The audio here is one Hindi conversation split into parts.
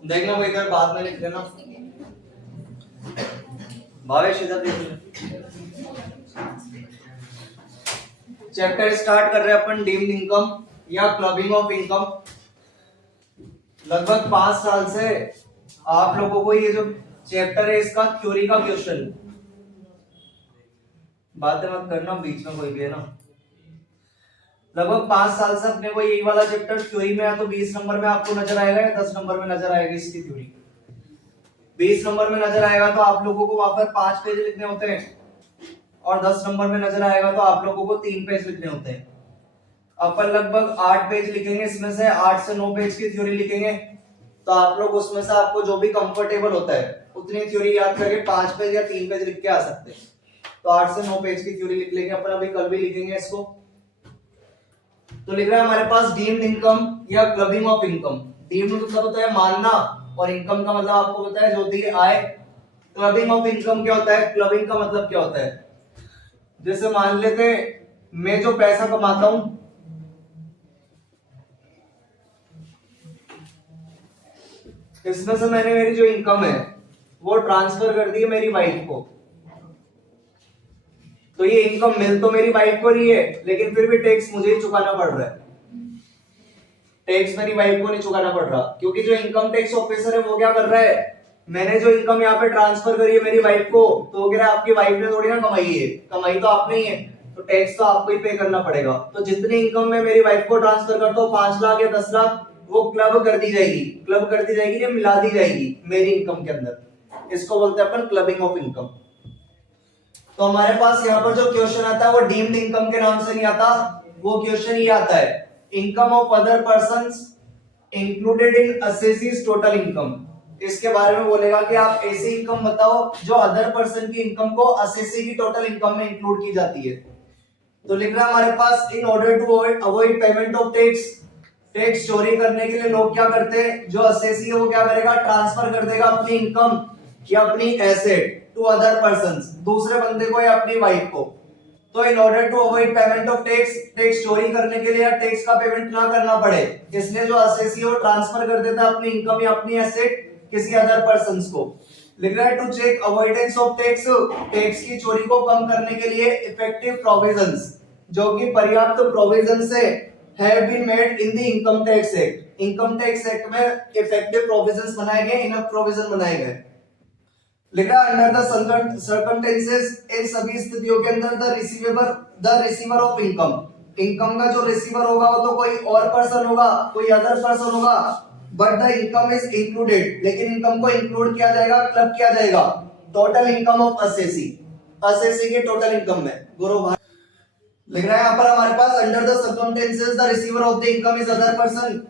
देखना वो इधर बाद में लिख देना। भावेश इधर देख ले। चैप्टर स्टार्ट कर रहे हैं अपन डीम्ड इनकम या क्लबिंग ऑफ इनकम। लगभग 5 साल से आप लोगों को ये जो चैप्टर है इसका थ्योरी का क्वेश्चन, बातें मत करना बीच में कोई भी है ना। लगभग 5 साल से अपने को यही वाला चैप्टर थ्योरी में या तो 20 नंबर में आपको नजर आएगा या 10 नंबर में नजर आएगा इसकी थ्योरी। 20 नंबर में नजर आएगा तो आप लोगों को वहां पर 5 पेज लिखने होते हैं और 10 नंबर में नजर आएगा तो आप लोगों को 3 पेज लिखने होते हैं। अपन लगभग 8 पेज लिखेंगे, इसमें से 8 से 9 पेज की थ्योरी लिखेंगे। तो आप लोग उसमें से आपको जो भी कंफर्टेबल होता है उतनी थ्योरी याद करके 5 पेज या 3 पेज लिख के आ सकते हैं। तो 8 से 9 पेज की थ्योरी लिख लेंगे अपन, अभी कल भी लिखेंगे इसको। तो लिख रहा है हमारे पास डीम्ड इनकम या क्लबिंग ऑफ इनकम। डीम्ड मतलब होता है मानना और इनकम का मतलब आपको पता है जो दी आय। क्लबिंग ऑफ इनकम क्या होता है? क्लबिंग का मतलब क्या होता है? जैसे मान लेते मैं जो पैसा कमाता हूं, इसमें से मैंने मेरी जो इनकम है वो ट्रांसफर कर दी है मेरी वाइफ को। तो ये इनकम मिल तो मेरी वाइफ को रही है लेकिन फिर भी टैक्स मुझे ही चुकाना पड़ रहा है। टैक्स मेरी वाइफ को नहीं चुकाना पड़ रहा क्योंकि जो इनकम टैक्स ऑफिसर है वो क्या कर रहा है, मैंने जो इनकम यहाँ पे ट्रांसफर करी है मेरी वाइफ को, तो वो कह रहा है आपकी वाइफ ने थोड़ी ना कमाई है, कमाई तो आपने ही है, तो टैक्स तो आपको ही पे करना पड़ेगा। तो जितनी इनकम मैं मेरी वाइफ को ट्रांसफर करता हूँ 5 लाख या 10 लाख, वो क्लब कर दी जाएगी। क्लब कर दी जाएगी या मिला दी जाएगी मेरी इनकम के अंदर। इसको बोलते हैं अपन क्लबिंग ऑफ इनकम। तो हमारे पास यहाँ पर जो क्वेश्चन आता है वो डीम्ड इनकम के नाम से नहीं आता, वो क्वेश्चन ये आता है income of other persons included in assessees total income. इसके बारे में बोलेगा कि आप ऐसी इनकम बताओ जो अदर पर्सन की इनकम को असेसी की टोटल इनकम में इंक्लूड की जाती है। तो लिख रहा है हमारे पास in order to avoid payment of tax, tax चोरी करने के लिए लोग क्या करते हैं, जो असेसी है वो क्या करेगा, ट्रांसफर कर देगा अपनी इनकम या अपनी एसेट टू अदर पर्संस, दूसरे बंदे को या अपनी वाइफ को। तो in order to avoid payment of tax, tax चोरी करने के लिए या टैक्स का पेमेंट ना करना पड़े, इसलिए जो असेसी है वो ट्रांसफर कर देता है अपनी इनकम या अपनी एसेट किसी अदर पर्संस को। लिख रहा है to check avoidance of tax, tax की चोरी को कम करने के लिए इफेक्टिव प्रोविजंस, जो कि पर्याप्त प्रोविजन से have been made in the income tax act. Income tax act में इफेक्टिव प्रोविजंस बनाए गए, इनफ प्रोविजन बनाए गए। लिखा अंडर द सर्कमस्टेंसेस, इन सभी स्थितियों के अंदर the receiver of income, income का जो रिसीवर होगा वो तो कोई और पर्सन होगा, कोई अदर पर्सन होगा, but the income is included, लेकिन इनकम को इंक्लूड किया जाएगा, क्लब किया जाएगा total income of assessee, assessee के टोटल इनकम में। गुरु भाई लिख रहा है यहाँ पर हमारे पास under the circumstances the receiver of the income is other person,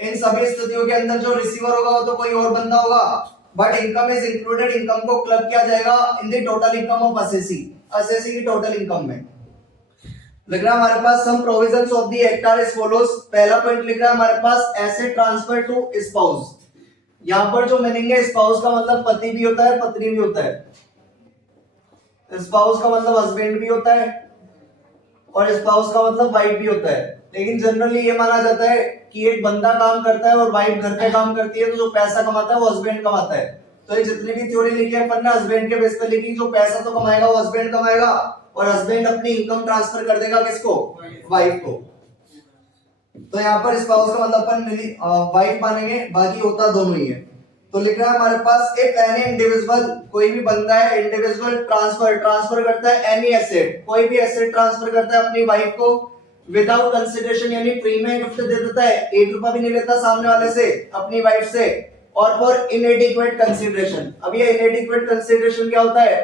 इन सभी स्थितियों के अंदर जो रिसीवर होगा वो तो कोई और बंदा होगा, but income is included, income को क्लब किया जाएगा in the total income of assessee, assessee की टोटल इनकम में। लिख रहा है हमारे पास some provisions of the act are as follows. पहला पॉइंट लिख रहा है हमारे पास एसेट ट्रांसफर टू स्पाउस। यहां पर जो मीनिंग है स्पाउस का मतलब पति भी होता है पत्नी भी होता है, स्पाउस का मतलब हस्बैंड भी होता है और स्पाउस का मतलब वाइफ भी होता है। लेकिन जनरली ये माना जाता है कि एक बंदा काम करता है और वाइफ घर पे काम करती है, तो जो पैसा कमाता है वो हस्बैंड कमाता है। तो ये जितनी भी थ्योरी लिखी है अपन ने हस्बैंड के बेस पे लिखी, जो पैसा तो कमाएगा वो हस्बैंड कमाएगा और हस्बैंड अपनी इनकम ट्रांसफर कर देगा किसको, वाइफ को। तो यहाँ पर स्पाउस का मतलब अपन वाइफ मानेंगे, बाकी होता दोनों ही है। तो लिख रहा है हमारे पास इफ एनी इंडिविजुअल, कोई भी बंदा है इंडिविजुअल ट्रांसफर करता है एनी एसेट, कोई भी एसेट ट्रांसफर करता है अपनी वाइफ को विदाउट कंसिडरेशन, यानी फ्री में गिफ्ट दे देता है, 1 रुपया भी नहीं लेता सामने वाले से अपनी वाइफ से, और फॉर इनएडिक्वेट कंसिडरेशन। अब ये इनएडिक्वेट कंसिडरेशन क्या होता है,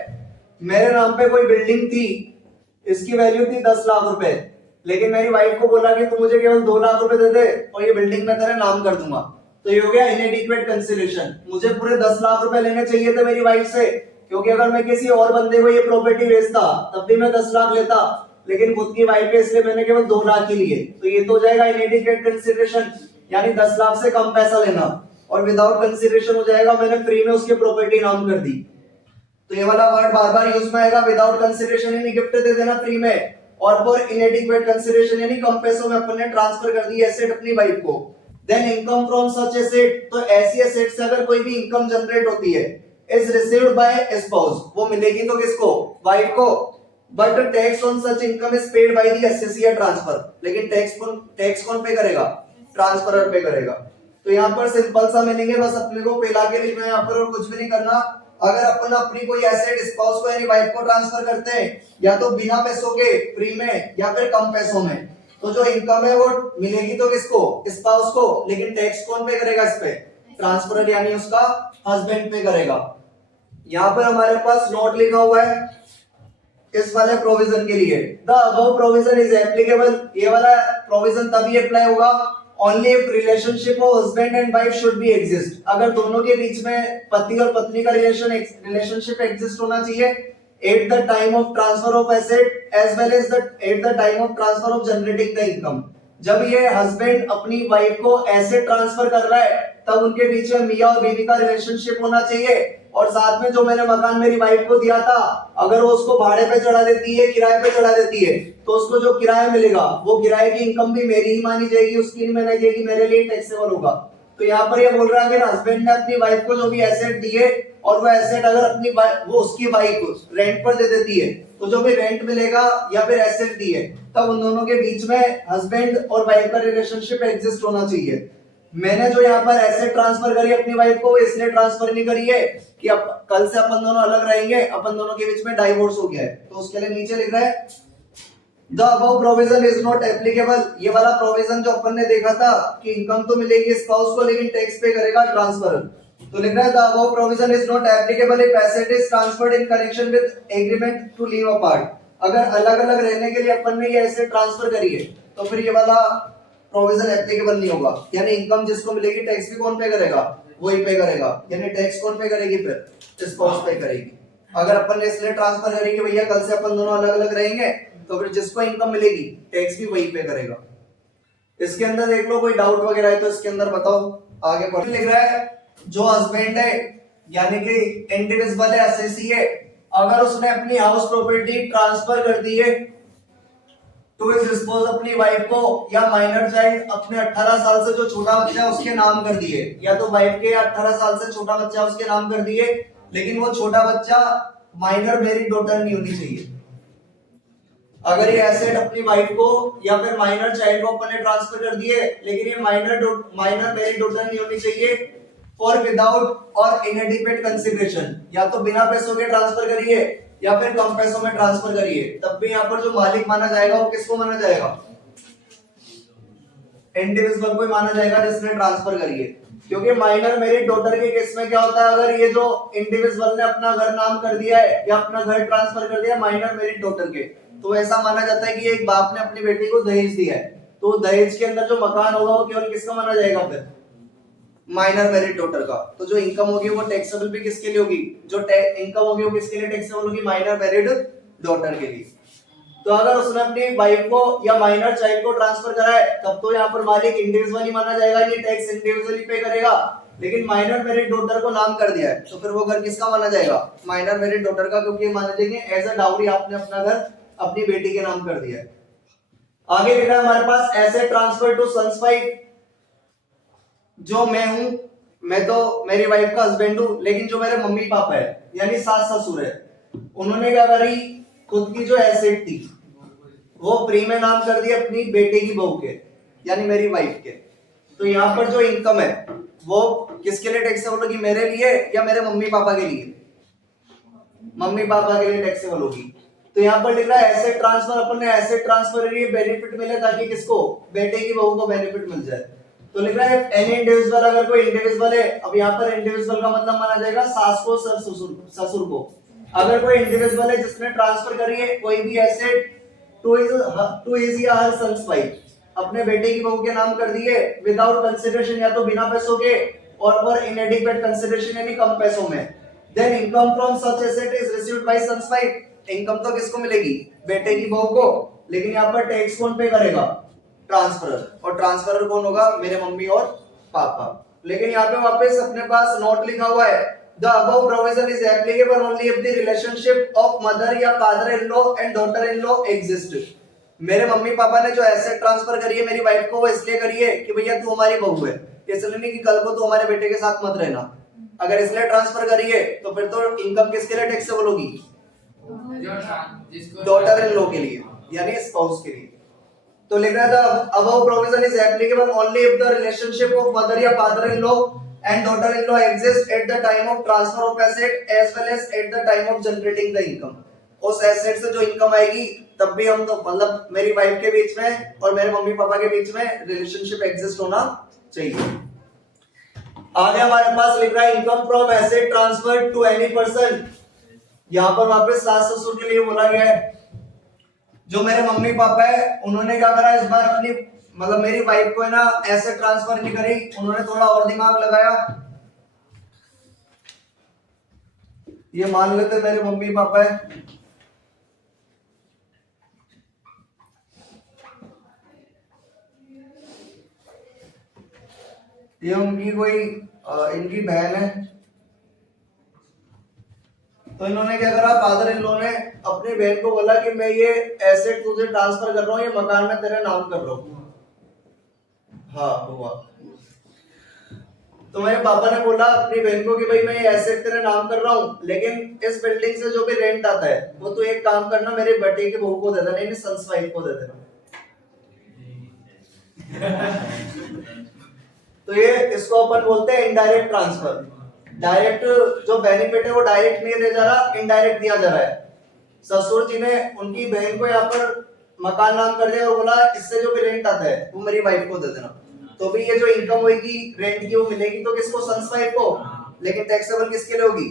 मेरे नाम पे कोई बिल्डिंग थी, इसकी वैल्यू थी 10 लाख रुपए, लेकिन मेरी वाइफ को बोला कि तू मुझे केवल 2 लाख रुपए दे दे और ये बिल्डिंग मैं तेरे नाम कर दूंगा, तो ये हो गया इनएडिक्वेट कंसिडरेशन। मुझे पूरे 10 लाख रुपए लेने चाहिए थे मेरी वाइफ से, क्योंकि अगर मैं किसी और बंदे को ये प्रॉपर्टी बेचता तब भी मैं 10 लाख लेता, लेकिन खुद की वाइफ है इसलिए मैंने केवल 2 लाख ही लिए। तो ये तो हो जाएगा इनएडिक्वेट कंसिडरेशन, यानी 10 लाख से कम पैसा लेना, और विदाउट कंसिडरेशन हो जाएगा मैंने फ्री में उसकी प्रॉपर्टी नाम कर दी। तो ये वाला वर्ड बार बार यूज में आएगा, विदाउट कंसिडरेशन यानी गिफ्ट दे देना फ्री में, और फॉर इनएडिक्वेट कंसिडरेशन यानी कम पैसों में अपन ने ट्रांसफर कर दी एसेट अपनी वाइफ को। Then income from such asset, तो ऐसी एसेट से अगर कोई भी इनकम जनरेट होती है इज रिसीव्ड बाय स्पाउस, वो मिलेगी तो किसको, वाइफ को, but tax on such income is paid by the assessee या ट्रांसफर, लेकिन टैक्स कौन पे करेगा, ट्रांसफरर पे करेगा। तो यहाँ पर सिंपल सा मीनिंग है, बस अपने को पेला के लिखना है यहाँ पर और कुछ भी नहीं करना। अगर अपन अपनी कोई एसेट स्पाउस को यानी वाइफ को ट्रांसफर करते हैं या तो बिना पैसों के फ्री में या फिर कम पैसों में, तो जो इनकम है वो मिलेगी तो किसको, स्पाउस को, लेकिन टैक्स कौन पे करेगा इस पे, ट्रांसफरर यानी उसका हस्बैंड पे करेगा। यहाँ पर हमारे पास नोट लिखा हुआ है इस वाले प्रोविजन के लिए, the above provision is applicable, ये वाला प्रोविजन तभी अप्लाई होगा only if relationship of husband and wife should be exist, अगर दोनों के बीच में पति और पत्नी का रिलेशनशिप एग्जिस्ट होना चाहिए at the time of transfer of asset as well as at the time of transfer of generating the income. जब ये हस्बैंड अपनी वाइफ को एसेट ट्रांसफर कर रहा है तब उनके बीच में मियां और बीवी का रिलेशनशिप होना चाहिए, और साथ में जो मैंने मकान मेरी वाइफ को दिया था अगर वो उसको भाड़े पे चढ़ा देती है, किराए पे चढ़ा देती है, तो उसको जो किराया मिलेगा वो किराए की इनकम भी मेरी ही मानी जाएगी, उसकी नहीं मानी जाएगी, मेरे लिए टैक्सेबल होगा। तो यहाँ पर ये बोल रहा है अगर हस्बैंड ने अपनी वाइफ को जो भी एसेट दिए और वो एसेट अगर अपनी वो उसकी वाइफ रेंट पर दे देती है, तो जो भी रेंट मिलेगा या फिर एसेट दी है तब उन दोनों के बीच में हस्बैंड और वाइफ का रिलेशनशिप एग्जिस्ट होना चाहिए। मैंने जो यहाँ पर एसेट ट्रांसफर करी अपनी वाइफ को, इसलिए ट्रांसफर नहीं करी है कि अब कल से अपन दोनों अलग रहेंगे, अपन दोनों के बीच में डाइवोर्स हो गया है, तो उसके लिए नीचे लिख रहा है the above provision is not applicable, ये वाला प्रोविजन जो अपन ने देखा था कि इनकम तो मिलेगी स्पाउस को लेकिन टैक्स पे करेगा ट्रांसफर, तो लिख रहा है the above provision is not applicable if asset is transferred in connection with agreement to live apart, अगर अलग अलग रहने के लिए अपन ने ये एसेट ट्रांसफर करी है तो फिर ये वाला प्रोविजन एप्लीकेबल नहीं होगा, यानी इनकम जिसको मिलेगी टैक्स भी कौन पे करेगा, वही पे करेगा, यानी टैक्स कौन पे करेगी, फिर स्पाउस पे करेगी। अगर अपन ने इसलिए ट्रांसफर करेंगे भैया कल से अपन दोनों अलग अलग रहेंगे, तो फिर जिसको इनकम मिलेगी टैक्स भी वही पे करेगा। इसके अंदर देख लो कोई डाउट वगैरह है तो इसके अंदर बताओ, आगे पढ़। लिख रहा है जो हस्बैंड है यानी कि इंडिविजुअल है, एसएससी है, अगर उसने अपनी हाउस प्रॉपर्टी ट्रांसफर कर दी है तो इस सपोज अपनी वाइफ को या माइनर चाइल्ड अपने 18 साल से जो छोटा बच्चा है उसके नाम कर दिए, या तो वाइफ के 18 साल से छोटा बच्चा उसके नाम कर दिए, लेकिन वो छोटा बच्चा माइनर मैरिड डॉटर नहीं होनी चाहिए। अगर ये एसेट अपनी वाइफ को या फिर माइनर चाइल्ड को अपने ट्रांसफर कर दिए लेकिन ये माइनर मैरिड डॉटर नहीं होनी चाहिए, फॉर विदाउट और इनएडिक्वेट कंसिडरेशन, या तो बिना पैसों के ट्रांसफर करिए या फिर कम पैसों में ट्रांसफर करिए, तब भी यहाँ पर जो मालिक माना जाएगा वो किसको माना जाएगा, इंडिविजुअल को माना जाएगा जिसने ट्रांसफर करी है। क्योंकि माइनर मैरिड डॉटर के केस में क्या होता है, अगर ये जो इंडिविजुअल ने अपना घर नाम कर दिया है या अपना घर ट्रांसफर कर दिया माइनर मैरिड डॉटर के, तो ऐसा माना जाता है कि एक बाप ने अपनी बेटी को दहेज दिया है, तो दहेज के अंदर जो मकान होगा वो केवल किसका माना जाएगा, फिर माइनर मैरिड डॉटर का। तो जो इनकम होगी वो टैक्सेबल भी किसके लिए होगी, जो इनकम होगी वो किसके लिए टैक्सेबल होगी, माइनर मैरिड डॉटर के लिए। तो अगर उसने अपनी वाइफ को या माइनर चाइल्ड को ट्रांसफर करा है तब तो यहाँ पर मालिक इंडिविजुअली माना जाएगा, ये टैक्स इंडिविजुअली पे करेगा, लेकिन माइनर मैरिड डॉटर को नाम कर दिया है तो फिर वो घर किसका माना जाएगा, माइनर मैरिड डॉटर का, क्योंकि माना जाएंगे एज अ डाउरी आपने अपना घर अपनी बेटी के नाम कर दिया है। आगे लिखा है हमारे पास asset transfer to son's wife, जो मैं हूं, मैं तो मेरी वाइफ का हस्बैंड हूं, लेकिन जो मेरे मम्मी पापा है यानी सास ससुर है, उन्होंने क्या करी, खुद की जो एसेट थी वो फ्री में नाम कर दी अपनी बेटे की बहू के यानी मेरी वाइफ के। तो यहाँ पर जो इनकम है वो किसके लिए टैक्सेबल होगी, मेरे लिए या मेरे मम्मी पापा के लिए, मम्मी पापा के लिए टैक्सेबल होगी। तो यहाँ पर लिख रहा है एसेट ट्रांसफर, अपन ने एसेट ट्रांसफर के लिए बेनिफिट मिले ताकि किसको, बेटे की बहू को बेनिफिट मिल जाए। तो लिख रहा है एनी इंडिविजुअल, अगर कोई इंडिविजुअल है, अब यहाँ पर इंडिविजुअल का मतलब माना जाएगा सास को, ससुर को। अगर कोई इंडिविजुअल है जिसने ट्रांसफर करी है कोई भी एसेट टू हिज या हर सन्स वाइफ, अपने बेटे की बहू के नाम कर दिए विदाउट कंसिडरेशन, या तो बिना पैसों के और फॉर इनएडिक्वेट कंसिडरेशन यानी कम पैसों में, then income from such asset is received by sons wife, income तो किसको मिलेगी, बेटे की बहू को, लेकिन यहाँ पर टैक्स कौन पे करेगा, ट्रांसफरर, और ट्रांसफरर कौन होगा, मेरे मम्मी और पापा। लेकिन यहाँ पे वापस अपने पास नोट लिखा हुआ है the above provision is applicable only if the relationship of mother या father in law and daughter in law exist, मेरे मम्मी पापा ने जो एसेट ट्रांसफर करी है मेरी वाइफ को, वो इसलिए करी है कि भैया तू हमारी बहू है, इसलिए नहीं कि कल को तू हमारे बेटे के साथ मत रहना। अगर इसलिए ट्रांसफर करी है तो फिर तो इनकम किसके लिए टैक्सेबल होगी? डॉटर इन लॉ के लिए, यानी स्पाउस के लिए। तो लिख रहा था above provision is applicable only if the relationship of mother या father in law and daughter in law exist at the time of transfer of asset as well as at the time of generating the income। उस एसेट से जो इनकम आएगी तब भी हम तो मतलब मेरी वाइफ के बीच में और मेरे मम्मी पापा के बीच में रिलेशनशिप एग्जिस्ट होना चाहिए। आगे हमारे पास लिख रहा है income from asset transfer to any person. यहाँ पर वापस सास ससुर के लिए बोला गया है। जो मेरे मम्मी पापा है उन्होंने क्या करा इस बार अपनी मतलब मेरी वाइफ को है ना एसेट ट्रांसफर नहीं करी, उन्होंने थोड़ा और दिमाग लगाया। ये मान लेते मेरे मम्मी पापा है, ये उनकी कोई इनकी बहन है। तो इन्होंने क्या करा, फादर इन लॉ ने अपनी बहन को बोला कि मैं ये एसेट तुझे ट्रांसफर कर रहा हूँ, ये मकान में तेरे नाम कर रहा हूँ। हाँ हुआ। तो मेरे पापा ने बोला अपनी बहन को कि भाई मैं ये एसेट तेरे नाम कर रहा हूँ, लेकिन इस बिल्डिंग से जो भी रेंट आता है वो तू एक काम करना मेरे बेटे के बहू को दे देना, नहीं सन्स वाइफ को दे देना। तो ये इसको अपन बोलते हैं इनडायरेक्ट ट्रांसफर। डायरेक्ट जो बेनिफिट है वो डायरेक्ट नहीं दिया जा रहा, इनडायरेक्ट दिया जा रहा है। ससुर जी ने उनकी बहन को यहाँ पर मकान नाम कर दिया और बोला इससे जो भी रेंट आता है वो मेरी वाइफ को दे देना। तो भी ये जो इनकम होगी रेंट की वो मिलेगी तो किसको? सन्स वाइफ को। लेकिन टैक्सेबल किसके लिए होगी?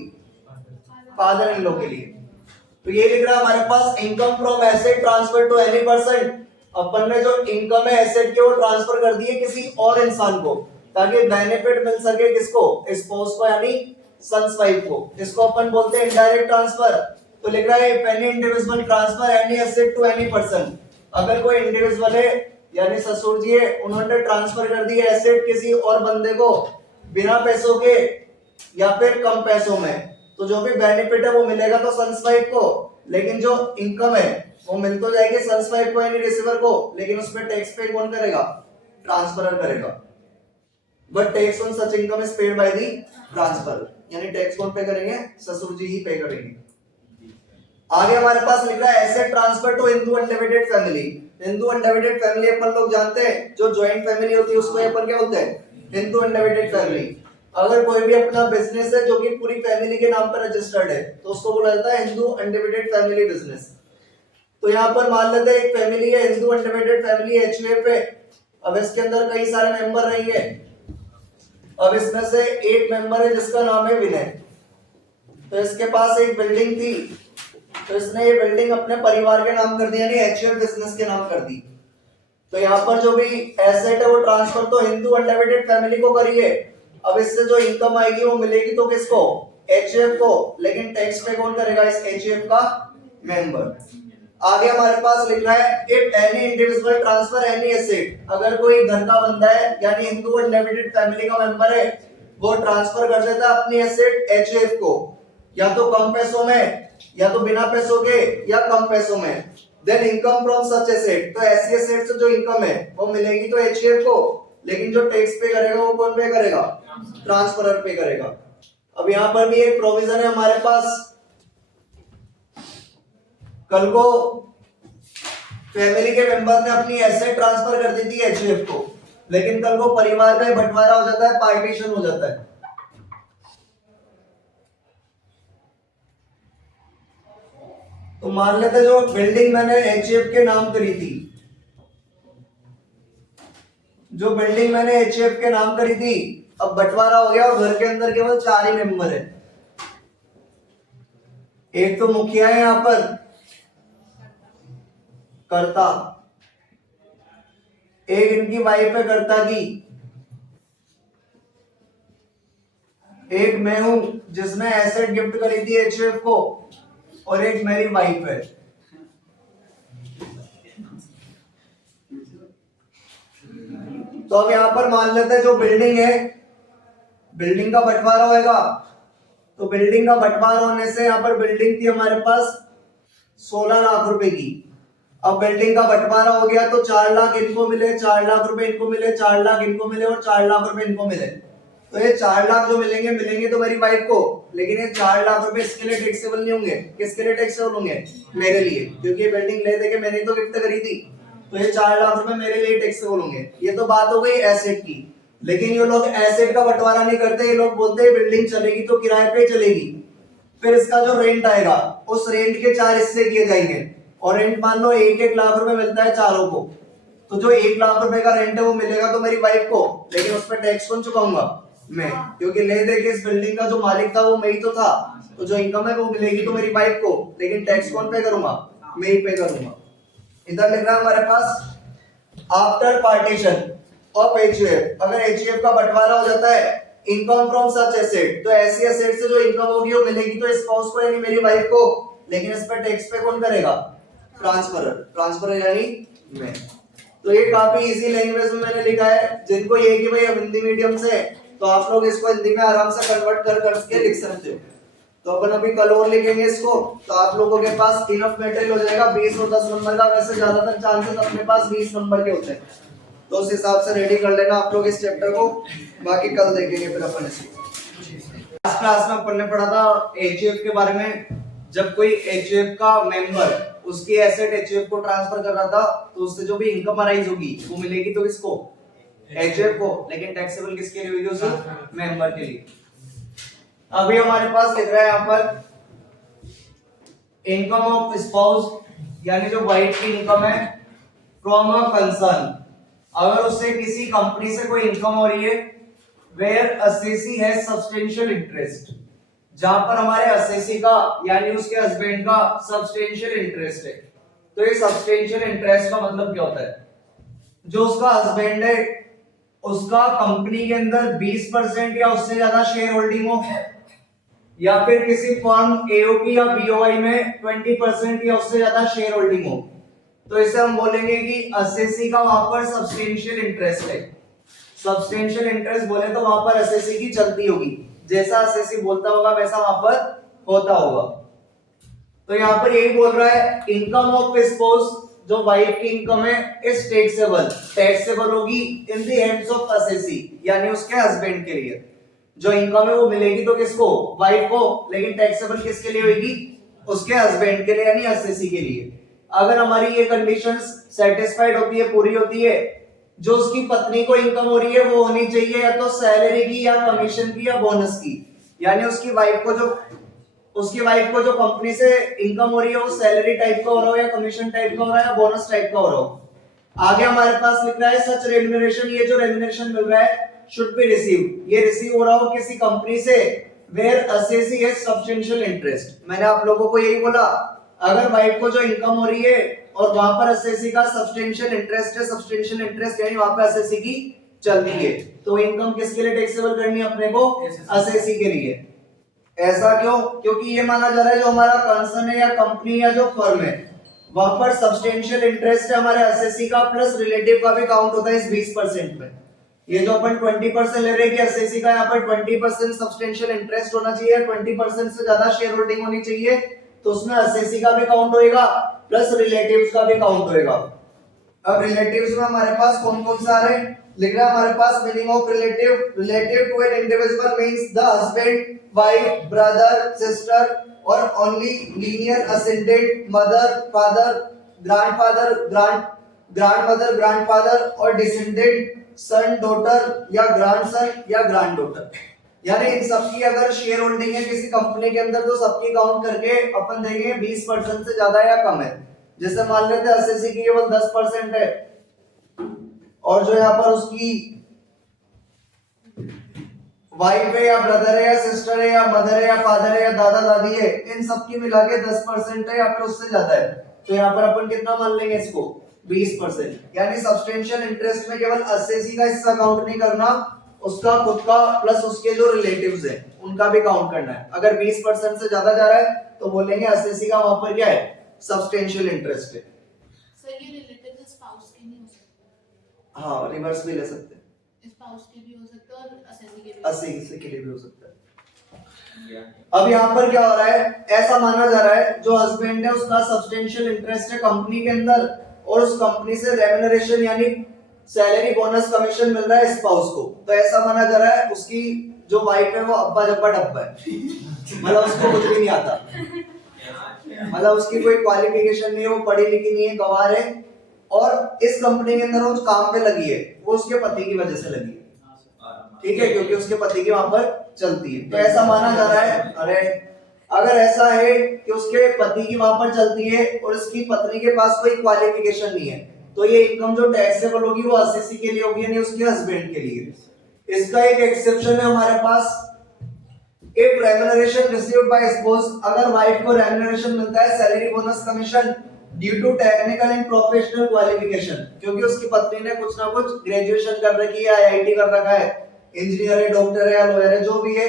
फादर इन लॉ के लिए। तो ये लिख रहा है हमारे पास income from asset transfer to any person. अपन ने जो इनकम है एसेट की वो ट्रांसफर कर दी है किसी और इंसान को ताकि बेनिफिट मिल सके किसको? स्पाउस को, यानी सन्स वाइफ को। इसको अपन बोलते हैं इनडायरेक्ट ट्रांसफर। तो लिख रहा है if any individual transfer any asset to any person. अगर कोई इंडिविजुअल है यानी ससुर जी है, उन्होंने ट्रांसफर कर दी है एसेट किसी और बंदे को बिना पैसों के या फिर कम पैसों में, तो जो भी बेनिफिट है वो मिलेगा तो सन्स वाइफ को, लेकिन जो इनकम है वो मिल तो जाएगी सन्स वाइफ को यानी रिसीवर को, लेकिन उसमें टैक्स पे कौन करेगा? ट्रांसफरर करेगा। But tax on such income is paid by the transfer, यानी टैक्स कौन पे करेंगे? ससुर जी ही पे करेंगे। आगे हमारे पास लिख रहा है asset transfer to Hindu undivided family. Hindu undivided family अपन लोग जानते हैं, जो जॉइंट फैमिली होती है उसको अपन क्या बोलते हैं? Hindu undivided family. अगर कोई भी अपना बिजनेस है जो कि पूरी फैमिली के नाम पर रजिस्टर्ड है तो उसको बोला जाता है हिंदू अनडिवाइडेड फैमिली बिजनेस। तो यहाँ पर मान लेते हैं एक फैमिली है, हिंदू अनडिवाइडेड फैमिली एचयूएफ है। अब इसके अंदर कई सारे मेंबर रहेंगे। अब इसमें से एक मेंबर है जिसका नाम है विनय। तो इसके पास एक बिल्डिंग थी, तो इसने ये बिल्डिंग अपने परिवार के नाम कर दी, यानी एचयूएफ बिजनेस के नाम कर दी। तो यहाँ पर जो भी एसेट है वो ट्रांसफर तो हिंदू अनडिवाइडेड फैमिली को करी है। अब इससे जो इनकम आएगी वो मिलेगी तो किसको? एचयूएफ को, लेकिन टैक्स पे कौन करेगा? इस एचयूएफ का मेंबर। आगे हमारे पास लिख रहा है if any individual transfer any asset. अगर कोई घर का बंदा है यानी हिंदू अनडिवाइडेड फैमिली का मेंबर है, वो ट्रांसफर कर देता है अपनी एसेट एचयूएफ को, या तो कम पैसों में या तो बिना पैसों के या कम पैसों में, then income from such asset. तो ऐसी एसेट से जो इनकम है वो मिलेगी तो एचयूएफ को, लेकिन जो टैक्स पे करेगा वो कौन पे करेगा? ट्रांसफरर पे करेगा। अब यहाँ पर भी एक प्रोविजन है हमारे पास, कल को फैमिली के मेंबर ने अपनी एसेट ट्रांसफर कर दी थी एचयूएफ को, लेकिन कल को परिवार का बंटवारा हो जाता है, पार्टीशन हो जाता है। तो मान लेते जो बिल्डिंग मैंने एचयूएफ के नाम करी थी, जो बिल्डिंग मैंने एचयूएफ के नाम करी थी, अब बंटवारा हो गया और घर के अंदर केवल 4 ही मेंबर है। एक तो मुखिया है यहाँ पर, कर्ता, एक इनकी वाइफ है कर्ता की, एक मैं हूं जिसने एसेट गिफ्ट करी थी एचयूएफ को, और एक मेरी वाइफ है। तो अब यहां पर मान लेते हैं जो बिल्डिंग है, बिल्डिंग का बंटवारा होएगा, तो बिल्डिंग का बंटवारा होने से यहां पर बिल्डिंग थी हमारे पास 16 लाख रुपए की। अब बिल्डिंग का बंटवारा हो गया तो 4 लाख इनको मिले, 4 लाख रुपए इनको मिले, 4 लाख इनको मिले और 4 लाख रुपए इनको मिले। तो ये 4 लाख जो मिलेंगे तो मेरी वाइफ को, लेकिन ये 4 लाख रुपए इसके लिए टैक्सेबल नहीं होंगे। किसके लिए टैक्सेबल होंगे? मेरे लिए, क्योंकि ये बिल्डिंग ले दे के मैंने तो गिफ्ट करी थी। तो ये 4 लाख रुपए मेरे लिए टैक्सेबल होंगे। ये तो बात हो गई एसेट की। लेकिन ये लोग एसेट का बंटवारा नहीं करते, ये लोग बोलते हैं बिल्डिंग चलेगी तो किराए पे चलेगी, फिर इसका जो रेंट आएगा उस रेंट के 4 हिस्से किए जाएंगे और रेंट मान लो 1-1 लाख रुपए मिलता है चारों को। तो जो 1 लाख रुपए का रेंट है वो मिलेगा तो मेरी वाइफ को, लेकिन उस पर टैक्स कौन चुकाऊंगा? मैं, क्योंकि ले दे के इस बिल्डिंग का जो मालिक था वो मैं ही तो था। तो जो इनकम है वो मिलेगी तो मेरी वाइफ को, लेकिन टैक्स कौन पे करूंगा? मैं ही पे करूंगा। इधर लिख रहा है हमारे पास आफ्टर पार्टीशन ऑफ एचयूएफ, अगर एचयूएफ का बंटवारा हो जाता है इनकम फ्रॉम सच एसेट, तो ऐसी एसेट से जो इनकम होगी वो मिलेगी तो स्पाउस को यानी मेरी वाइफ को, लेकिन इस पर टैक्स पे कौन करेगा? ट्रांसफरर यानी मैं। तो ये काफी इजी लैंग्वेज में मैंने लिखा है। जिनको ये कि भाई अब हिंदी मीडियम से, तो आप लोग इसको हिंदी में आराम से कन्वर्ट कर करके लिख सकते हो। तो अपन अभी कल और लिखेंगे इसको, तो आप लोगों के पास इनफ मटेरियल हो जाएगा 20 और 10 नंबर का। वैसे ज्यादातर चांसेस अपने पास 20 नंबर के होते हैं, तो उस हिसाब से रेडी कर लेना आप लोग इस चैप्टर को। बाकी कल देखेंगे फिर अपन इसको। लास्ट क्लास में अपन ने पढ़ा था एचयूएफ के बारे में। जब कोई एचयूएफ का मेंबर उसकी एसेट एचयूएफ को ट्रांसफर कर रहा था, तो उससे जो भी इनकम अराइज होगी वो मिलेगी तो किसको? एचयूएफ को, लेकिन टैक्सेबल किसके लिए होगी? उस मेंबर के लिए। अभी हमारे पास लिख रहा है यहाँ पर इनकम ऑफ स्पाउस, यानी जो वाइफ की इनकम है फ्रॉम अ कंसर्न। अगर उससे किसी कंपनी से कोई इनकम हो रही है where assessee has substantial interest, जहां पर हमारे असेसी का यानी उसके हस्बैंड का सब्सटेंशियल इंटरेस्ट है। तो ये सब्सटेंशियल इंटरेस्ट का मतलब क्या होता है? जो उसका हस्बैंड है उसका कंपनी के अंदर 20% या उससे ज्यादा शेयर होल्डिंग हो, या फिर किसी फर्म एओपी या बीओआई में 20% या उससे ज्यादा शेयर होल्डिंग हो, तो इसे हम बोलेंगे कि असेसी का वहां पर सब्सटेंशियल इंटरेस्ट है। सब्सटेंशियल इंटरेस्ट बोले तो वहां पर असेसी की चलती होगी, जैसा असेसी बोलता होगा वैसा वहां पर होता होगा। तो यहाँ पर यही बोल रहा है इनकम ऑफ स्पाउस, जो वाइफ की इनकम है, इज टैक्सेबल होगी in the hands of assessee, यानी उसके हस्बैंड के लिए। जो इनकम है वो मिलेगी तो किसको? वाइफ को, लेकिन टैक्सेबल किसके लिए होगी? उसके हस्बैंड के लिए यानी असेसी के लिए। अगर हमारी ये कंडीशंस सेटिस्फाइड होती है, पूरी होती है, जो उसकी पत्नी को इनकम हो रही है वो होनी चाहिए या तो सैलरी की या कमीशन की या बोनस की, यानी उसकी वाइफ को जो कंपनी से इनकम हो रही है वो सैलरी टाइप का हो रहा हो या कमीशन टाइप का हो रहा है या बोनस टाइप का हो रहा हो। आगे हमारे पास लिख रहा है सच रेम्यूनरेशन, ये जो रेम्यूनरेशन मिल रहा है शुड बी रिसीव, ये रिसीव हो रहा हो किसी कंपनी से where assessee has substantial interest. मैंने आप लोगों को यही बोला, अगर वाइफ को जो इनकम हो रही है और वहां पर असेसी का सब्सटेंशियल इंटरेस्ट है, सब्सटेंशियल इंटरेस्ट यानी वहां पर असेसी की चलती है, तो इनकम किसके लिए टैक्सेबल करनी है अपने को? असेसी के लिए। ऐसा क्यों? क्योंकि ये माना जा रहा है जो हमारा कंसर्न है या कंपनी या जो फर्म है वहां पर सब्सटेंशियल इंटरेस्ट है हमारे असेसी का, प्लस रिलेटिव का भी काउंट होता है इस 20% में। ये जो अपन 20% ले रहे हैं कि असेसी का यहाँ पर 20% सब्सटेंशियल इंटरेस्ट होना चाहिए, 20% से ज्यादा शेयर होल्डिंग होनी चाहिए, तो उसमें असेसी का भी काउंट होएगा प्लस रिलेटिव्स का भी काउंट होएगा। अब रिलेटिव्स में हमारे पास कौन कौन सा आ रहे हैं? लिख रहा है हमारे पास meaning of relative to an individual means the husband, wife, brother, sister और only lineal ascendant, mother, father, grandfather, grandmother, grandfather और डिसेंडेंट, सन, डॉटर या ग्रैंडसन या ग्रैंडडॉटर। यानी इन सबकी अगर शेयर होल्डिंग है किसी कंपनी के अंदर तो सबकी काउंट करके अपन देंगे 20% से ज्यादा या कम है। जैसे मान लेते हैं असेसी की केवल 10% है और जो यहाँ पर उसकी वाइफ है या ब्रदर है या सिस्टर है या मदर है या फादर है या दादा दादी है, इन सबकी मिला के 10% है या फिर उससे ज्यादा है, तो यहाँ पर अपन कितना मान लेंगे इसको? 20%। यानी सब्सटेंशियल इंटरेस्ट में केवल असेसी का हिस्सा काउंट नहीं करना, उसका खुद का प्लस उसके जो रिलेटिव्स हैं उनका भी काउंट करना है। अगर 20% से ज्यादा जा रहा है तो बोलेंगे असेसी का वहां पर क्या है? सब्सटेंशियल इंटरेस्ट है। सर ये रिलेटिव स्पाउस के नहीं हो सकते? हाँ, रिवर्स भी ले सकते हैं, स्पाउस के भी हो सकते हैं और असेसी के भी के लिए भी हो सकता है। अब यहाँ पर क्या हो रहा है, ऐसा माना जा रहा है जो हस्बैंड है उसका सब्सटेंशियल इंटरेस्ट है कंपनी के अंदर, और उस कंपनी से रेम्युनरेशन यानी सैलरी बोनस कमीशन मिल रहा है स्पाउस को। तो ऐसा माना जा रहा है उसकी जो वाइफ है वो अब्बा जब्बा डब्बा है, मतलब उसको कुछ भी नहीं आता, मतलब उसकी कोई क्वालिफिकेशन नहीं है, वो पढ़ी लिखी नहीं है, गंवार है, और इस कंपनी के अंदर वो जो काम पे लगी है वो उसके पति की वजह से लगी है, ठीक है, क्योंकि उसके पति की वहां पर चलती है। तो ऐसा माना जा रहा है, अरे अगर ऐसा है कि उसके पति की वहां पर चलती है और उसकी पत्नी के पास कोई क्वालिफिकेशन नहीं है, तो ये इनकम जो टैक्सेबल होगी वो एसएससी के लिए होगी, यानी उसके हस्बैंड के लिए। इसका एक एक्सेप्शन है हमारे पास, if remuneration received by spouse, अगर वाइफ को रेम्युनरेशन मिलता है salary bonus commission due to technical and professional qualification, क्योंकि उसकी पत्नी ने कुछ ना कुछ ग्रेजुएशन कर रखी है, आईआईटी कर रखा है, इंजीनियर है, डॉक्टर है या लॉयर है, जो भी है,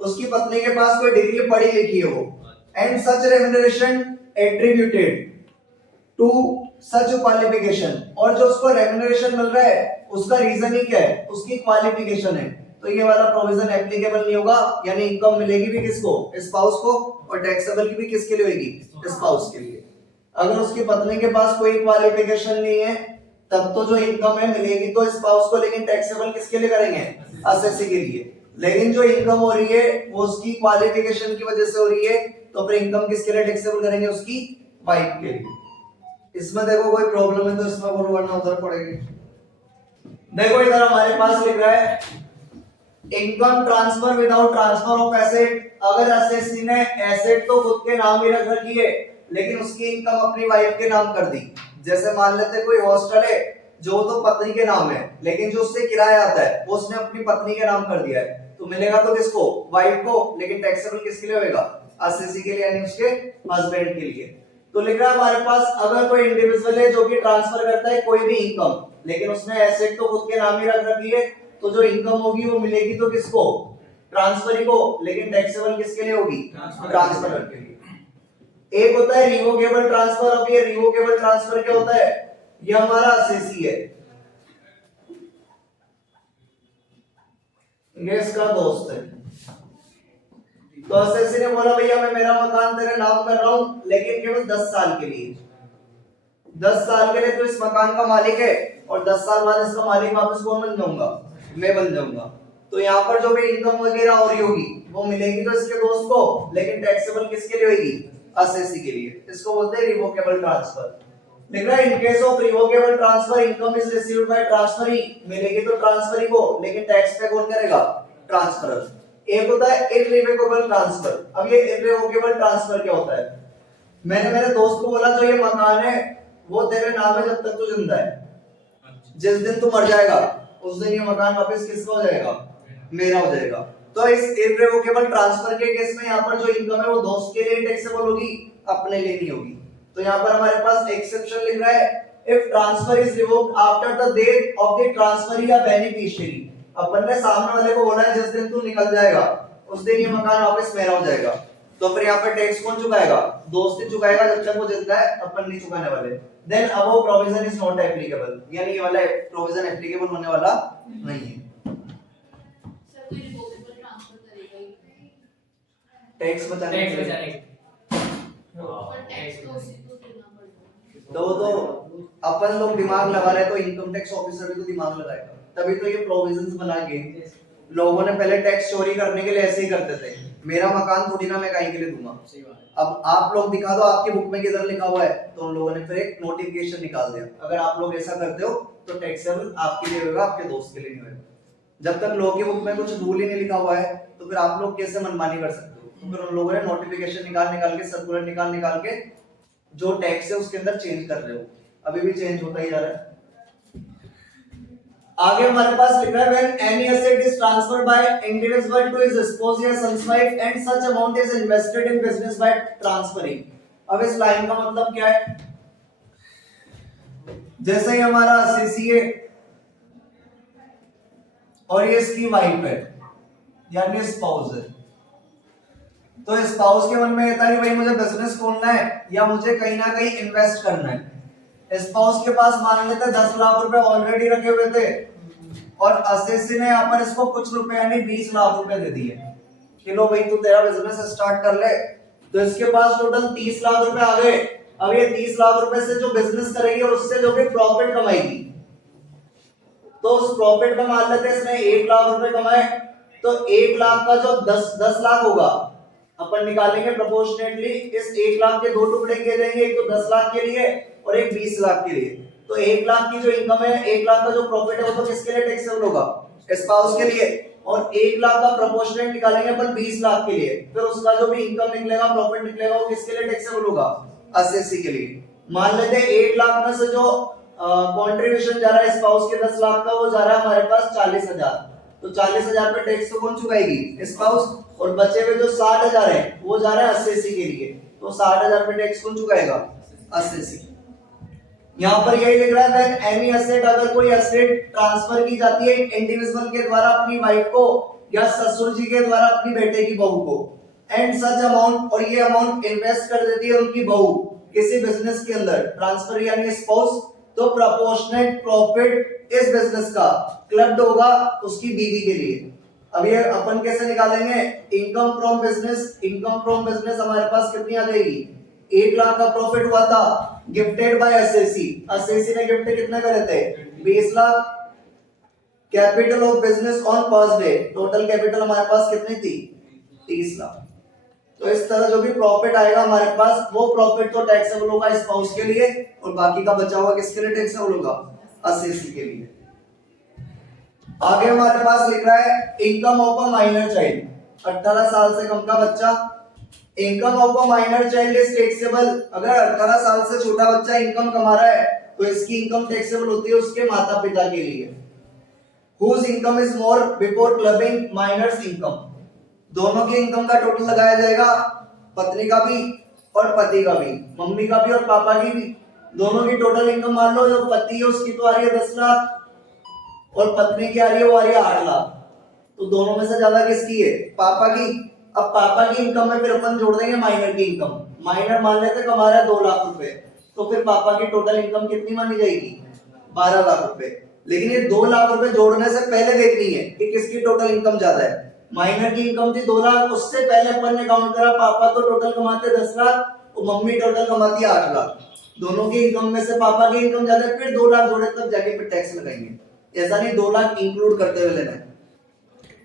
उसकी पत्नी के पास कोई डिग्री पढ़ी लिखी है वो, and such remuneration attributed to such qualification, और जो उसको रेम्युनरेशन मिल रहा है उसका रीजन ही क्या है, उसकी क्वालिफिकेशन है, तो ये वाला प्रोविजन एप्लीकेबल नहीं होगा, यानी इनकम मिलेगी भी किसको, स्पाउस को, और टैक्सेबल की भी किसके लिए होगी, स्पाउस के लिए। अगर उसकी पत्नी के पास कोई क्वालिफिकेशन नहीं है तब तो जो इनकम है मिलेगी तो स्पाउस को, लेकिन टैक्सेबल किसके लिए करेंगे, एसएससी के लिए। लेकिन जो इनकम हो रही है वो उसकी क्वालिफिकेशन की वजह से हो रही है, तो फिर इनकम किसके लिए टैक्सेबल करेंगे, उसकी वाइफ के लिए। इसमें देखो कोई प्रॉब्लम है तो इसमें बोलो, वरना उधर पड़ेगी। देखो इधर हमारे पास लिख रहा है income transfer without transfer of asset. अगर एसएससी ने एसेट तो खुद के नाम ही रख रखी है लेकिन उसकी इनकम अपनी वाइफ के नाम कर दी, जैसे मान लेते कोई हॉस्टल है जो तो पत्नी के नाम है, लेकिन जो उससे किराया आता है वो उसने अपनी पत्नी के नाम कर दिया है, तो मिलेगा तो किसको, वाइफ को, लेकिन टैक्सेबल किसके लिए होगा, एसएससी के लिए, यानी उसके हस्बैंड के लिए। तो लिख रहा है हमारे पास, अगर कोई इंडिविजुअल है जो कि ट्रांसफर करता है कोई भी इनकम, लेकिन उसने एसेट तो खुद के नाम ही रख रखी है, तो जो इनकम होगी वो मिलेगी तो किसको, ट्रांसफर को, लेकिन टैक्सेबल किसके लिए होगी, ट्रांसफर के लिए। एक होता है रिवोकेबल ट्रांसफर। अब ये रिवोकेबल ट्रांसफर क्या होता है, ये हमारा एसएससी है, ये इसका दोस्त है, तो एसएससी ने बोला भैया मैं मेरा मकान तेरे नाम कर रहा हूं लेकिन केवल 10 साल के लिए, 10 साल के लिए तो इस मकान का मालिक है, और 10 साल बाद इसका मालिक वापस कौन बन जाऊंगा, मैं बन जाऊंगा। तो यहाँ पर जो भी इनकम वगैरह हो रही होगी वो मिलेगी तो इसके दोस्त को, लेकिन टैक्सेबल किसके लिए होगी, एसएससी के लिए। इसको बोलते हैं रिवोकेबल ट्रांसफर। लिख रहा है in case of revocable transfer income is received bye transferee, मिलेगी तो ट्रांसफरी को, लेकिन टैक्स पे कौन करेगा, ट्रांसफरर। एक होता है इररिवोकेबल ट्रांसफर। अब ये इररिवोकेबल ट्रांसफर क्या होता है, मैंने मेरे दोस्त को बोला जो ये मकान है वो तेरे नाम है जब तक तू जिंदा है, जिस दिन तू मर जाएगा उस दिन ये मकान वापस किसका हो जाएगा, मेरा हो जाएगा। तो इस इररिवोकेबल ट्रांसफर के केस में यहाँ पर जो इनकम है वो दोस्त के लिए टैक्सेबल होगी, अपने लिए नहीं होगी। तो यहाँ पर हमारे पास एक्सेप्शन लिख रहा है, if transfer is revoked after the date of the transferee या बेनिफिशियरी। अपन ने सामने वाले को बोला है जिस दिन तू निकल जाएगा उस दिन ये मकान वापस मेरा हो जाएगा, तो फिर यहाँ पर टैक्स कौन चुकाएगा, दोस्त ही चुकाएगा जब तक वो जिंदा है, अपन नहीं चुकाने वाले। Then above provision is not applicable, यानी ये वाला प्रोविजन एप्लीकेबल होने वाला नहीं है। सर कोई रिवोकेबल ट्रांसफर करेगा ही टैक्स बचाने के लिए, पर टैक्स तो उसी को देना पड़ेगा। तो अपन लोग दिमाग लगा रहे तो इनकम टैक्स ऑफिसर भी तो दिमाग लगाएगा, तभी तो ये प्रोविजंस बना के। लोगों ने पहले टैक्स चोरी करने के लिए ऐसे ही करते थे, मेरा मकान थोड़ी ना मैं कहीं के लिए दूंगा, अब आप लोग दिखा दो आपकी बुक में किधर लिखा हुआ है, तो उन लोगों ने फिर एक नोटिफिकेशन निकाल दिया, अगर आप लोग ऐसा करते हो तो टैक्सेबल आपके लिए होगा, आपके दोस्त के लिए नहीं होगा। जब तक लॉ की बुक में कुछ रूल ही नहीं लिखा हुआ है तो फिर आप लोग कैसे मनमानी कर सकते हो। तो फिर उन लोगों ने नोटिफिकेशन निकाल के, सर्कुलर निकाल के जो टैक्स है उसके अंदर चेंज कर रहे हो, अभी भी चेंज होता ही जा रहा है। आगे हमारे पास लिखा है when any asset is transferred by individual to his spouse या son's wife and such amount is invested in business by transferring. अब इस लाइन का मतलब क्या है, जैसे ही हमारा एसएससी है और ये इसकी वाइफ है यानी स्पाउस है, तो स्पाउस के मन में ये था कि भाई मुझे बिजनेस खोलना है या मुझे कहीं ना कहीं इन्वेस्ट करना है। स्पाउस के पास मान लेते 10 लाख रुपए ऑलरेडी रखे हुए थे और एसएससी ने यहाँ पर इसको कुछ रुपए यानी 20 लाख रुपए दे दिए। कि लो भाई तू तेरा बिजनेस स्टार्ट कर ले। तो इसके पास टोटल 30 लाख रुपए आ गए। अब ये 30 लाख रुपए से जो बिजनेस करेगी और उससे जो भी प्रॉफिट कमाएगी, तो उस प्रॉफिट में मान लेते हैं इसने 1 लाख रुपए कमाए, तो 1 लाख का जो 10 लाख होगा अपन निकालेंगे प्रोपोर्शनेटली। इस 1 लाख के दो टुकड़े किए जाएंगे, एक तो 10 लाख के लिए और एक 20 लाख के लिए। तो 1 लाख की जो इनकम है, 1 लाख का जो प्रॉफिट है वो तो किसके लिए टैक्सेबल होगा? स्पाउस के लिए। और 1 लाख का प्रोपोर्शनेट निकालेंगे अपन 20 लाख के लिए, फिर उसका जो भी इनकम निकलेगा, प्रॉफिट निकलेगा, वो किसके लिए टैक्सेबल होगा? एसएससी के लिए। मान लेते हैं 1 लाख में से जो कंट्रीब्यूशन जा रहा है स्पाउस के 10 लाख का, वो जा रहा है हमारे पास 40,000। तो 40,000 पे टैक्स तो कौन चुकाएगी? स्पाउस। और बचे हुए जो 60,000 है वो जा रहा है एसएससी के लिए। तो 60,000 पे टैक्स कौन चुकाएगा? एसएससी। यहाँ पर यही लिख रहा है व्हेन एनी एसेट, अगर कोई एसेट ट्रांसफर की जाती है इंडिविजुअल के द्वारा अपनी वाइफ को या ससुर जी के द्वारा अपनी बेटे की बहू को, एंड सच अमाउंट, और ये अमाउंट इन्वेस्ट कर देती है उनकी बहू किसी बिजनेस के अंदर, ट्रांसफर यानी स्पाउस, तो प्रोपोर्शनेट प्रॉफिट इस बिजनेस का क्लब्ड होगा उसकी बीवी के लिए। अब ये अपन कैसे निकालेंगे? Income from business. Income from business हमारे पास कितनी आ जाएगी? 1 लाख का प्रॉफिट हुआ था, गिफ्टेड बाय एसएससी। एसएससी ने गिफ्ट कितने करे थे? 20 lakh. Capital of business on first day, total capital हमारे पास कितनी थी? 30 लाख। तो इस तरह जो भी प्रॉफिट आएगा हमारे पास, वो प्रॉफिट तो टैक्सेबल होगा स्पाउस के लिए, और बाकी का बचा हुआ किसके लिए टैक्सेबल होगा? एसएससी के लिए। आगे हमारे पास लिख रहा है income of a minor child, 18 साल से कम का बच्चा। Income of a minor child is taxable. अगर 18 साल से छोटा बच्चा इनकम कमा रहा है तो इसकी इनकम टैक्सेबल होती है उसके माता पिता के लिए। Whose income is more before clubbing minors income, दोनों की इनकम का टोटल लगाया जाएगा, पत्नी का भी और पति का भी, मम्मी का भी और पापा की भी। दोनों की टोटल इनकम मान लो, जो पति है उसकी तो आ रही है 10 लाख और पत्नी की आ रही है वो आ रही है 8 लाख। तो दोनों में से ज्यादा किसकी है? पापा की। अब पापा की इनकम में फिर अपन जोड़ देंगे माइनर की इनकम। माइनर मान लेते कमा रहा है 2 लाख रुपए, तो फिर पापा की टोटल इनकम कितनी मानी जाएगी? 12 लाख रुपए। लेकिन ये 2 लाख रुपए जोड़ने से पहले देखनी है कि किसकी टोटल इनकम ज्यादा है। माइनर की इनकम थी 2 लाख, उससे पहले अपन ने काउंट करा पापा तो टोटल कमाते 10 लाख और मम्मी टोटल कमाती 8 लाख। दोनों की इनकम में से पापा की इनकम ज्यादा है, फिर 2 लाख जोड़े तब जाके फिर टैक्स लगाएंगे। ऐसा नहीं 2 लाख इंक्लूड करते हुए लेना है।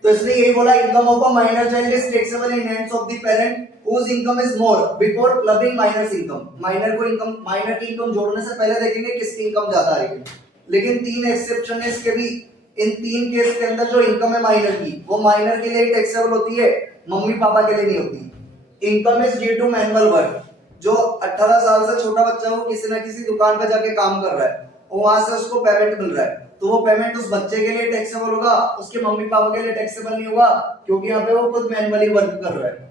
तो इसलिए यही बोला income of a minor child is taxable in hands of the parent whose income is more before clubbing minors income। Minor को इनकम, माइनर की इनकम जोड़ने से पहले देखेंगे किसकी इनकम ज्यादा आ रही है। लेकिन 3 एक्सेप्शन है इसके भी। इन 3 केस के अंदर जो इनकम है माइनर की, वो माइनर के लिए टैक्सेबल होती है, मम्मी पापा के लिए नहीं होती। Income is due to manual work, जो 18 साल से छोटा बच्चा वो किसी ना किसी दुकान पे जाके काम कर रहा है और वहां से उसको पेमेंट मिल रहा है, तो वो पेमेंट उस बच्चे के लिए टैक्सेबल होगा, उसके मम्मी पापा के लिए टैक्सेबल नहीं होगा, क्योंकि यहाँ पे वो खुद मैनुअली वर्क कर रहा है।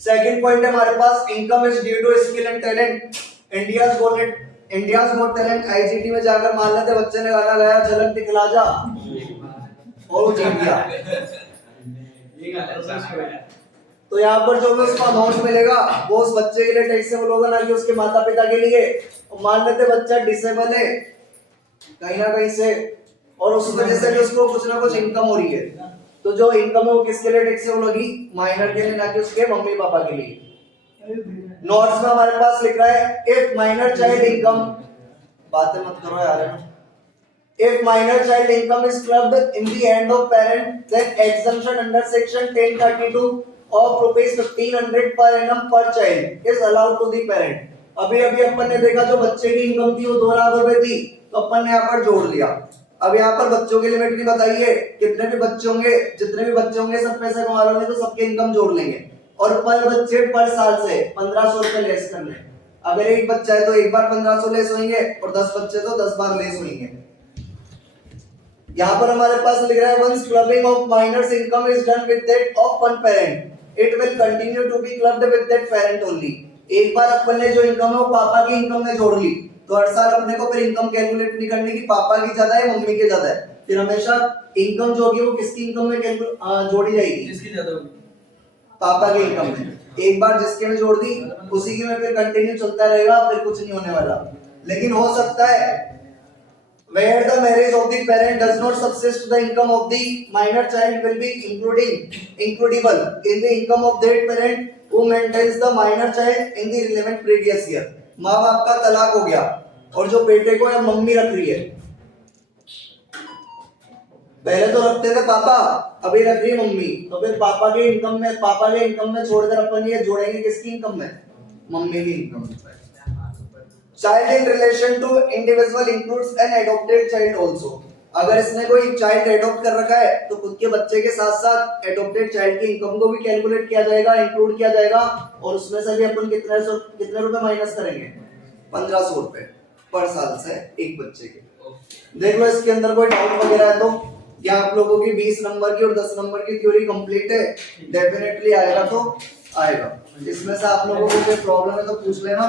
सेकंड पॉइंट है हमारे पास income is due to skill and talent. India's got talent IGT में जाकर मान लेते बच्चे ने गाना गाया झलक दिखला जा और वो जीत गया। तो यहाँ पर जो भी उसको अमाउंट मिलेगा वो उस बच्चे के लिए टैक्सेबल होगा, ना कि उसके माता पिता के लिए। और मान लेते बच्चा डिसेबल है कहीं ना कहीं से, और उस वजह से भी उसको कुछ ना कुछ इनकम हो रही है, तो जो इनकम है वो किसके लिए टैक्सेबल होगी? माइनर के लिए, ना कि उसके मम्मी पापा के लिए। नोट्स में हमारे पास लिख रहा है इफ माइनर चाइल्ड इनकम, बातें मत करो यार, है ना। If minor child income is clubbed in the hand of parent, then exemption under section 1032 of rupees 1500 per annum per child is allowed to the parent। अभी अपन ने देखा जो बच्चे की इनकम थी वो 2 लाख रुपए थी, तो अपन ने यहाँ पर जोड़ लिया। अब यहाँ पर बच्चों की लिमिट नहीं बताई है, कितने भी बच्चे होंगे, जितने भी बच्चे होंगे सब पैसे कमा लेंगे, तो सबके इनकम जोड़ लेंगे और पर बच्चे पर साल से 1500 रुपए लेस कर लें। अगर एक बच्चा है तो एक बार 1500 लेस होंगे और 10 बच्चे तो 10 बार लेस होंगे। यहाँ पर हमारे पास लिख रहा है once clubbing of minors income is done with that of one parent, it will continue to be clubbed with that parent only। एक बार अपन ने जो इनकम है वो पापा की इनकम में जोड़ ली, तो हर साल अपने को फिर इनकम कैलकुलेट नहीं करनी कि पापा की ज्यादा है मम्मी की ज्यादा है, फिर हमेशा इनकम जो होगी वो किसकी इनकम में जोड़ी जाएगी? जिसकी ज्यादा होगी पापा की इनकम में। एक बार जिसके में जोड़ दी उसी की में फिर कंटिन्यू चलता रहेगा, फिर कुछ नहीं होने वाला। लेकिन हो सकता है where the marriage of the parent does not subsist the income of the minor child will be includable in the income of that parent who maintains the minor child in the relevant previous year. माँ बाप का तलाक हो गया और जो बेटे को या मम्मी रख रही है, पहले तो रखते थे पापा, अभी रख रही है मम्मी, तो फिर पापा के इनकम में छोड़कर अपन ये जोड़ेंगे किसकी इनकम में? मम्मी की इनकम में। Child in relation to individual includes an adopted child also. अगर इसने कोई चाइल्ड एडॉप्ट कर रखा है तो खुद के बच्चे के साथ साथ एडॉप्टेड चाइल्ड की इनकम को भी कैलकुलेट किया जाएगा, इंक्लूड किया जाएगा, और उसमें से भी अपन कितने रुपए माइनस करेंगे? 1500 रुपए पर साल से एक बच्चे के। देख लो इसके अंदर कोई डाउट वगैरह है तो, क्या आप लोगों की 20 नंबर की और 10 नंबर की थ्योरी कंप्लीट है? डेफिनेटली आएगा तो आएगा। इसमें से आप लोगों को कोई प्रॉब्लम है तो पूछ लेना।